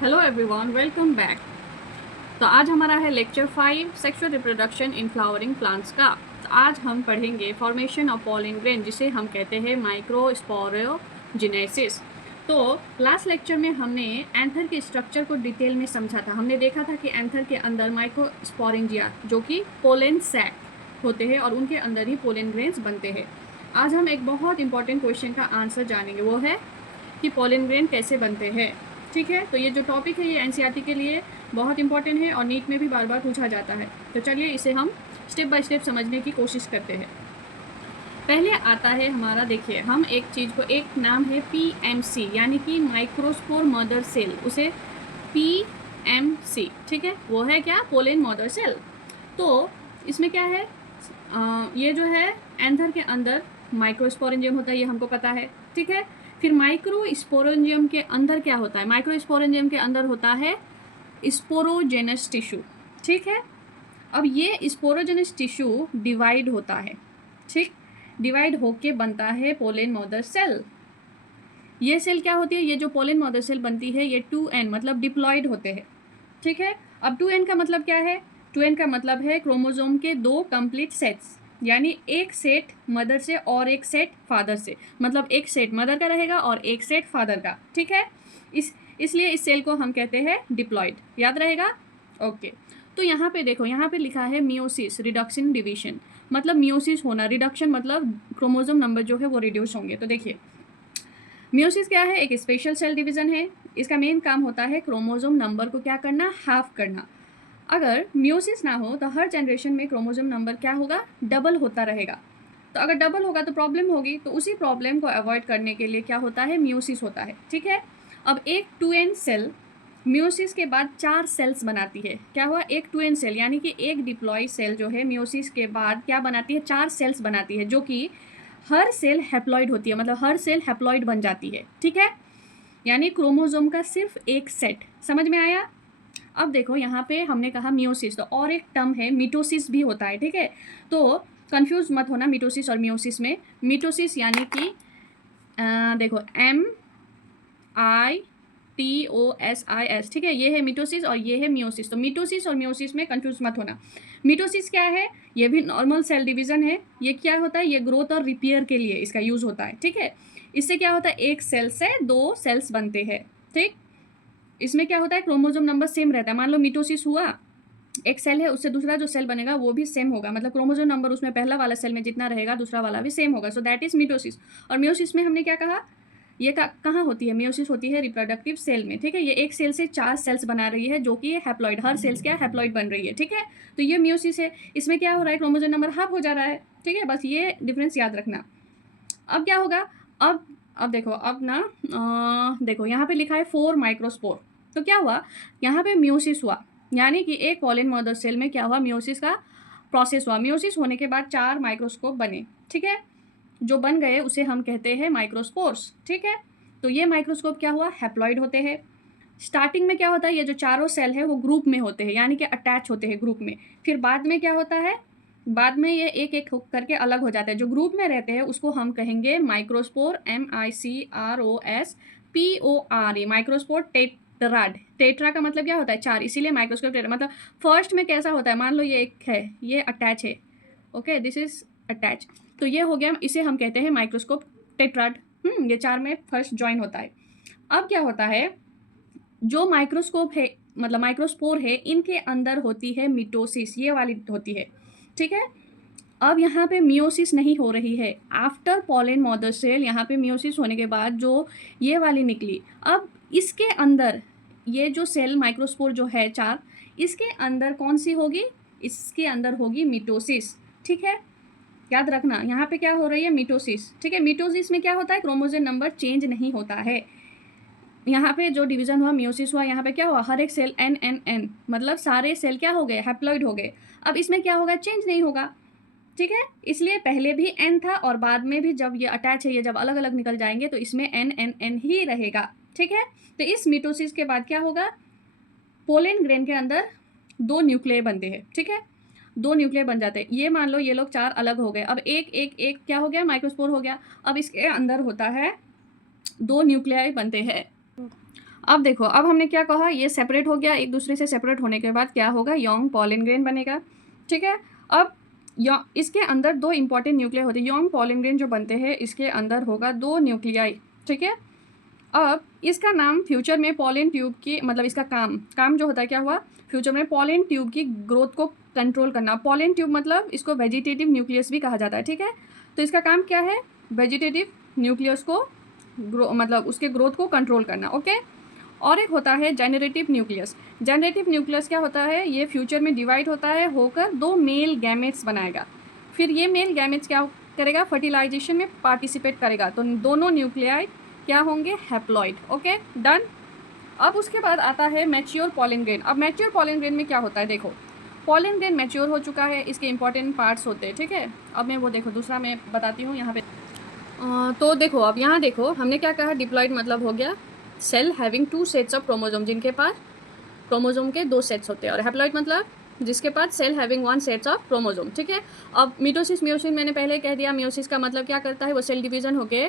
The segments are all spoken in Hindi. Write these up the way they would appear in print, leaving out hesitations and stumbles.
Hello everyone, welcome back. तो आज हमारा है lecture 5 sexual reproduction in flowering plants का। तो आज हम पढ़ेंगे फॉर्मेशन ऑफ पॉलन ग्रेन, जिसे हम कहते हैं माइक्रोस्पोरोजेनेसिस। तो लास्ट लेक्चर में हमने एंथर के स्ट्रक्चर को डिटेल में समझा था। हमने देखा था कि एंथर के अंदर माइक्रोस्पोरेंजिया जो कि पोलन सैक होते हैं और उनके अंदर ही पोलन ग्रेन्स बनते हैं। आज हम एक बहुत इंपॉर्टेंट क्वेश्चन का आंसर जानेंगे, वो है कि पोलन ग्रेन कैसे बनते हैं। ठीक है, तो ये जो टॉपिक है ये एनसीईआरटी के लिए बहुत इंपॉर्टेंट है और नीट में भी बार बार पूछा जाता है। तो चलिए इसे हम स्टेप बाय स्टेप समझने की कोशिश करते हैं। पहले आता है हमारा, देखिए हम एक चीज़ को, एक नाम है पीएमसी यानी कि माइक्रोस्पोर मदर सेल, उसे पीएमसी, ठीक है, वो है क्या, पोलन मदर सेल। तो इसमें क्या है, ये जो है एंथर के अंदर माइक्रोस्पोरेंजियम होता है, ये हमको पता है। ठीक है, फिर माइक्रोस्पोरेंजियम के अंदर क्या होता है, माइक्रोस्पोरेंजियम के अंदर होता है स्पोरोजेनस टिश्यू। ठीक है, अब ये स्पोरोजेनस टिश्यू डिवाइड होता है। ठीक, डिवाइड होके बनता है पोलन मदर सेल। ये सेल क्या होती है, ये जो पोलन मदर सेल बनती है ये 2n मतलब डिप्लॉयड होते हैं। ठीक है, अब 2n का मतलब क्या है, 2n का मतलब है क्रोमोसोम के 2 कंप्लीट सेट्स, यानी एक सेट मदर से और एक सेट फादर से, मतलब एक सेट मदर का रहेगा और एक सेट फादर का। ठीक है, इसलिए इस सेल को हम कहते हैं डिप्लॉयड, याद रहेगा। ओके, तो यहाँ पे देखो, यहाँ पे लिखा है मियोसिस, रिडक्शन, डिवीजन, मतलब मियोसिस होना, रिडक्शन मतलब क्रोमोसोम नंबर जो है वो रिड्यूस होंगे। तो देखिए मियोसिस क्या है, एक स्पेशल सेल डिवीजन है। इसका मेन काम होता है क्रोमोसोम नंबर को क्या करना, हाफ करना। अगर मियोसिस ना हो तो हर जनरेशन में क्रोमोसोम नंबर क्या होगा, डबल होता रहेगा। तो अगर डबल होगा तो प्रॉब्लम होगी, तो उसी प्रॉब्लम को अवॉइड करने के लिए क्या होता है, मियोसिस होता है। ठीक है, अब एक 2n सेल मियोसिस के बाद 4 सेल्स बनाती है। क्या हुआ, एक 2n सेल यानी कि एक डिप्लॉयड सेल जो है मियोसिस के बाद क्या बनाती है, 4 सेल्स बनाती है, जो कि हर सेल हैप्लॉइड होती है, मतलब हर सेल हैप्लॉइड बन जाती है। ठीक है, यानी क्रोमोसोम का सिर्फ एक सेट। समझ में आया। अब देखो यहाँ पे हमने कहा मियोसिस, तो और एक टर्म है मिटोसिस भी होता है। ठीक है, तो कंफ्यूज मत होना मिटोसिस और मियोसिस में। मिटोसिस यानी कि देखो MITOSIS, ठीक है, ये है मिटोसिस और ये है मियोसिस। तो मिटोसिस और मियोसिस में कंफ्यूज मत होना। मिटोसिस क्या है, ये भी नॉर्मल सेल डिवीजन है। ये क्या होता है, ये ग्रोथ और रिपेयर के लिए इसका यूज होता है। ठीक है, इससे क्या होता है, एक सेल से 2 सेल्स बनते हैं। ठीक, इसमें क्या होता है, क्रोमोसोम नंबर सेम रहता है। मान लो मिटोसिस हुआ, एक सेल है, उससे दूसरा जो सेल बनेगा वो भी सेम होगा, मतलब क्रोमोसोम नंबर उसमें पहला वाला सेल में जितना रहेगा दूसरा वाला भी सेम होगा। So that is mitosis. और मियोसिस में हमने क्या कहा, ये कहाँ होती है, मियोसिस होती है रिप्रोडक्टिव सेल में। ठीक है, ये एक सेल से 4 सेल्स बना रही है, जो कि हैप्लॉइड, हर सेल्स क्या हैप्लॉइड बन रही है। ठीक है, तो ये मियोसिस है। इसमें क्या हो रहा है, क्रोमोसोम नंबर हाफ हो जा रहा है। ठीक है, बस ये डिफरेंस याद रखना। अब क्या होगा, अब देखो, अब ना देखो यहाँ पे लिखा है 4 माइक्रोस्पोर। तो क्या हुआ, यहाँ पे मियोसिस हुआ, यानी कि एक पॉलन मदर सेल में क्या हुआ, मियोसिस का प्रोसेस हुआ। मियोसिस होने के बाद 4 माइक्रोस्कोप बने। ठीक है, जो बन गए उसे हम कहते हैं माइक्रोस्पोर्स। ठीक है, तो ये माइक्रोस्कोप क्या हुआ, हैप्लॉइड होते हैं। स्टार्टिंग में क्या होता है, ये जो चारों सेल है वो ग्रुप में होते हैं, यानी कि अटैच होते हैं ग्रुप में। फिर बाद में क्या होता है, बाद में ये एक एक करके अलग हो जाते हैं। जो ग्रुप में रहते हैं उसको हम कहेंगे microspore, MICROSPORE, microspore tetrad. Tetra का मतलब क्या होता है, 4, इसीलिए माइक्रोस्कोप टेट्रा। मतलब फर्स्ट में कैसा होता है, मान लो ये एक है, ये अटैच है, ओके, दिस इज अटैच, तो ये हो गया, इसे हम कहते हैं माइक्रोस्कोप टेट्राड। ये 4 में फर्स्ट ज्वाइन होता है। अब क्या होता है, जो माइक्रोस्कोप है, मतलब माइक्रोस्पोर है, इनके अंदर होती है मिटोसिस, ये वाली होती है। ठीक है, अब यहाँ पे मियोसिस नहीं हो रही है, आफ्टर पॉलन मदर सेल यहाँ पे मियोसिस होने के बाद जो ये वाली निकली, अब इसके अंदर ये जो सेल माइक्रोस्पोर जो है 4, इसके अंदर कौन सी होगी, इसके अंदर होगी मिटोसिस। ठीक है, याद रखना यहाँ पे क्या हो रही है, मिटोसिस। ठीक है, मिटोसिस में क्या होता है, क्रोमोसोम नंबर चेंज नहीं होता है। यहाँ पे जो डिवीजन हुआ, मियोसिस हुआ, यहाँ पे क्या हुआ, हर एक सेल n मतलब सारे सेल क्या हो गए, हैप्लॉइड हो गए। अब इसमें क्या होगा, चेंज नहीं होगा। ठीक है, इसलिए पहले भी n था और बाद में भी जब ये अटैच है, ये जब अलग अलग निकल जाएंगे तो इसमें n ही रहेगा। ठीक है, तो इस मिटोसिस के बाद क्या होगा, पोलन ग्रेन के अंदर 2 न्यूक्लियाई बनते हैं। ठीक है, 2 न्यूक्लियाई बन जाते हैं। ये मान लो ये लोग 4 अलग हो गए, अब एक एक एक क्या हो गया, माइक्रोस्पोर हो गया। अब इसके अंदर होता है 2 न्यूक्लियाई बनते हैं। अब देखो, अब हमने क्या कहा, ये सेपरेट हो गया, एक दूसरे से सेपरेट होने के बाद क्या होगा, यंग पॉलन ग्रेन बनेगा। ठीक है, अब इसके अंदर दो इंपॉर्टेंट न्यूक्लियाई होते हैं। यंग पॉलन ग्रेन जो बनते हैं इसके अंदर होगा दो न्यूक्लियाई। ठीक है, अब इसका नाम फ्यूचर में पॉलन ट्यूब की, मतलब इसका काम जो होता है क्या हुआ, फ्यूचर में पॉलन ट्यूब की ग्रोथ को कंट्रोल करना। पॉलन ट्यूब मतलब इसको वेजिटेटिव न्यूक्लियस भी कहा जाता है। ठीक है, तो इसका काम क्या है, वेजिटेटिव न्यूक्लियस को मतलब उसके ग्रोथ को कंट्रोल करना। ओके, और एक होता है जेनरेटिव न्यूक्लियस। जेनरेटिव न्यूक्लियस क्या होता है, ये फ्यूचर में डिवाइड होता है होकर दो मेल गैमेट्स बनाएगा। फिर ये मेल गैमेट्स क्या करेगा, फर्टिलाइजेशन में पार्टिसिपेट करेगा, तो दोनों न्यूक्लियाई क्या होंगे, हैप्लॉइड। Okay, done. अब उसके बाद आता है मैच्योर पॉलन ग्रेन। अब मैच्योर पॉलन ग्रेन में क्या होता है, देखो पॉलन ग्रेन मैच्योर हो चुका है, इसके इंपॉर्टेंट पार्ट्स होते हैं। ठीक है, अब मैं वो देखो दूसरा मैं बताती हूँ यहाँ पे। तो देखो, अब यहाँ देखो हमने क्या कहा, डिप्लॉइड मतलब हो गया cell having 2 sets of chromosome, जिनके पास क्रोमोसोम के 2 सेट्स होते हैं। और हैप्लॉइड मतलब जिसके पास cell having 1 sets of chromosome. ठीक है, अब मिटोसिस मियोसिस मैंने पहले कह दिया, मियोसिस का मतलब क्या करता है, वो सेल डिवीजन होके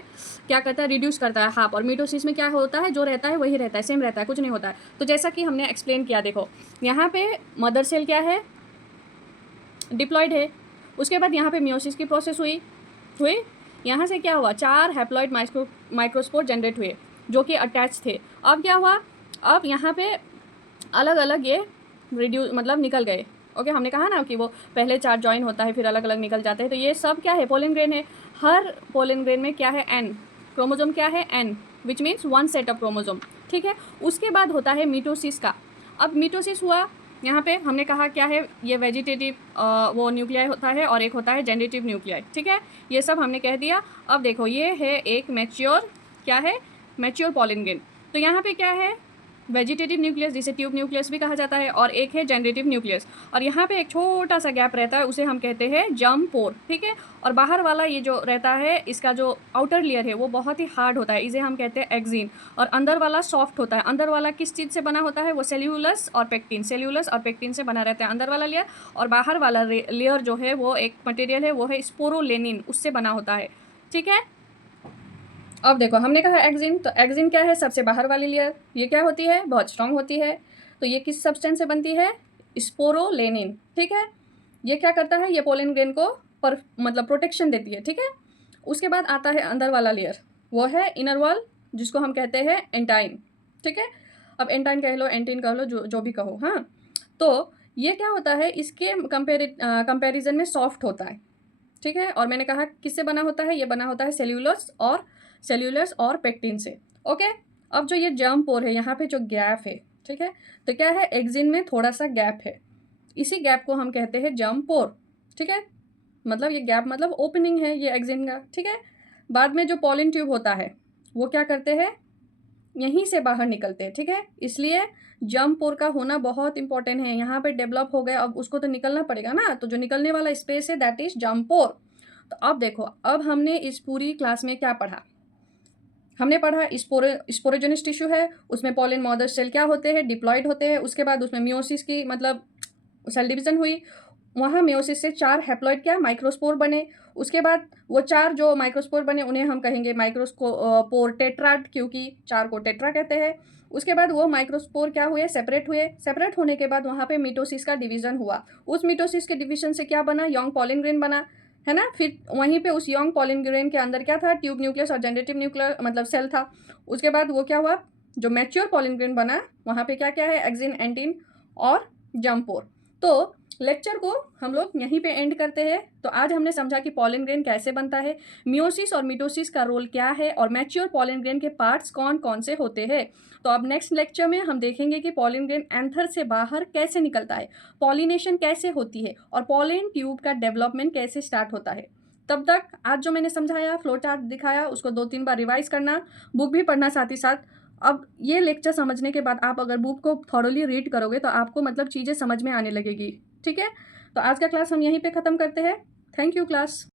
क्या करता है, रिड्यूस करता है हाफ। और मिटोसिस में क्या होता है, जो रहता है वही रहता है, सेम रहता है, कुछ नहीं होता है। तो जैसा कि हमने एक्सप्लेन किया, देखो यहाँ पे मदर सेल क्या है, डिप्लॉइड है। उसके बाद यहाँ पे मियोसिस की प्रोसेस हुई, यहाँ से क्या हुआ, 4 हैप्लॉइड माइक्रोस्पोर जनरेट हुए जो कि अटैच थे। अब क्या हुआ, अब यहाँ पे अलग अलग ये रिड्यूस मतलब निकल गए। ओके, हमने कहा ना कि वो पहले 4 जॉइन होता है फिर अलग अलग निकल जाते हैं। तो ये सब क्या है, पॉलन ग्रेन है। हर पॉलन ग्रेन में क्या है, एन क्रोमोजोम क्या है, N, which means 1 set of chromosome. ठीक है, उसके बाद होता है मिटोसिस का। अब मिटोसिस हुआ, यहाँ पे हमने कहा क्या है, ये वेजिटेटिव वो न्यूक्लियाई होता है और एक होता है जेनरेटिव न्यूक्लियाई। ठीक है, ये सब हमने कह दिया। अब देखो ये है एक मैच्योर, क्या है, मैच्योर पॉलन ग्रेन। तो यहाँ पे क्या है, वेजिटेटिव न्यूक्लियस जिसे ट्यूब न्यूक्लियस भी कहा जाता है, और एक है जनरेटिव न्यूक्लियस। और यहाँ पे एक छोटा सा गैप रहता है, उसे हम कहते हैं जर्म पोर। ठीक है, और बाहर वाला ये जो रहता है, इसका जो आउटर लेयर है वो बहुत ही हार्ड होता है, इसे हम कहते हैं एक्सिन। और अंदर वाला सॉफ्ट होता है। अंदर वाला किस चीज़ से बना होता है, वो सेल्यूलस और पेक्टिन, सेल्यूलस और पेक्टिन से बना रहता है अंदर वाला लेयर। और बाहर वाला लेयर जो है वो एक मटेरियल है, वो है स्पोरोलेनिन, उससे बना होता है। ठीक है, अब देखो हमने कहा एक्सिन, तो एक्सिन क्या है, सबसे बाहर वाली लेयर, ये क्या होती है, बहुत स्ट्रांग होती है। तो ये किस सब्सटेंस से बनती है, स्पोरोलेनिन। ठीक है, ये क्या करता है, ये पोलन ग्रेन को मतलब प्रोटेक्शन देती है। ठीक है, उसके बाद आता है अंदर वाला लेयर, वो है इनर वॉल, जिसको हम कहते हैं एंटाइन। ठीक है, अब एंटाइन कह लो, एंटीन कह लो, जो भी कहो। हाँ, तो ये क्या होता है, इसके कंपेरिजन में सॉफ्ट होता है। ठीक है, और मैंने कहा किससे बना होता है, ये बना होता है सेल्यूलस और पेक्टिन से। ओके, अब जो ये जर्म पोर है, यहाँ पे जो गैप है, ठीक है, तो क्या है, एक्सिन में थोड़ा सा गैप है, इसी गैप को हम कहते हैं जर्म पोर। ठीक है, मतलब ये गैप मतलब ओपनिंग है ये एक्सिन का। ठीक है, बाद में जो पॉलन ट्यूब होता है वो क्या करते हैं, यहीं से बाहर निकलते हैं। ठीक है, इसलिए जर्म पोर का होना बहुत इंपॉर्टेंट है। यहाँ पे डेवलप हो गए, अब उसको तो निकलना पड़ेगा ना, तो जो निकलने वाला स्पेस है दैट इज जर्म पोर। तो अब देखो, अब हमने इस पूरी क्लास में क्या पढ़ा, हमने पढ़ा स्पोरोजेनिस टिश्यू है, उसमें पॉलन मदर सेल क्या होते हैं, डिप्लॉइड होते हैं। उसके बाद उसमें मियोसिस की मतलब सेल डिवीजन हुई, वहाँ मियोसिस से 4 हैप्लॉइड क्या माइक्रोस्पोर बने। उसके बाद वो 4 जो माइक्रोस्पोर बने उन्हें हम कहेंगे माइक्रोस्पोर टेट्राड, क्योंकि 4 को टेट्रा कहते हैं। उसके बाद वो माइक्रोस्पोर क्या हुए, सेपरेट होने के बाद वहाँ पे मिटोसिस का डिवीजन हुआ। उस मिटोसिस के डिवीजन से क्या बना, यंग पॉलन ग्रेन बना, है ना। फिर वहीं पे उस यंग पॉलन ग्रेन के अंदर क्या था, ट्यूब न्यूक्लियस और जनरेटिव न्यूक्लियर मतलब सेल था। उसके बाद वो क्या हुआ, जो मैच्योर पॉलन ग्रेन बना, वहाँ पे क्या क्या है, एक्सिन, एंटीन और जर्म पोर। तो लेक्चर को हम लोग यहीं पे एंड करते हैं। तो आज हमने समझा कि पॉलन ग्रेन कैसे बनता है, मियोसिस और मिटोसिस का रोल क्या है, और मैच्योर पॉलन ग्रेन के पार्ट्स कौन कौन से होते हैं। तो अब नेक्स्ट लेक्चर में हम देखेंगे कि पॉलन ग्रेन एंथर से बाहर कैसे निकलता है, पॉलिनेशन कैसे होती है, और पॉलन ट्यूब का डेवलपमेंट कैसे स्टार्ट होता है। तब तक आज जो मैंने समझाया, फ्लो चार्ट दिखाया, उसको 2-3 बार रिवाइज करना, बुक भी पढ़ना साथ ही साथ। अब ये लेक्चर समझने के बाद आप अगर बुक को थॉरोली रीड करोगे तो आपको मतलब चीज़ें समझ में आने लगेगी। ठीक है, तो आज का क्लास हम यहीं पे ख़त्म करते हैं। Thank you class.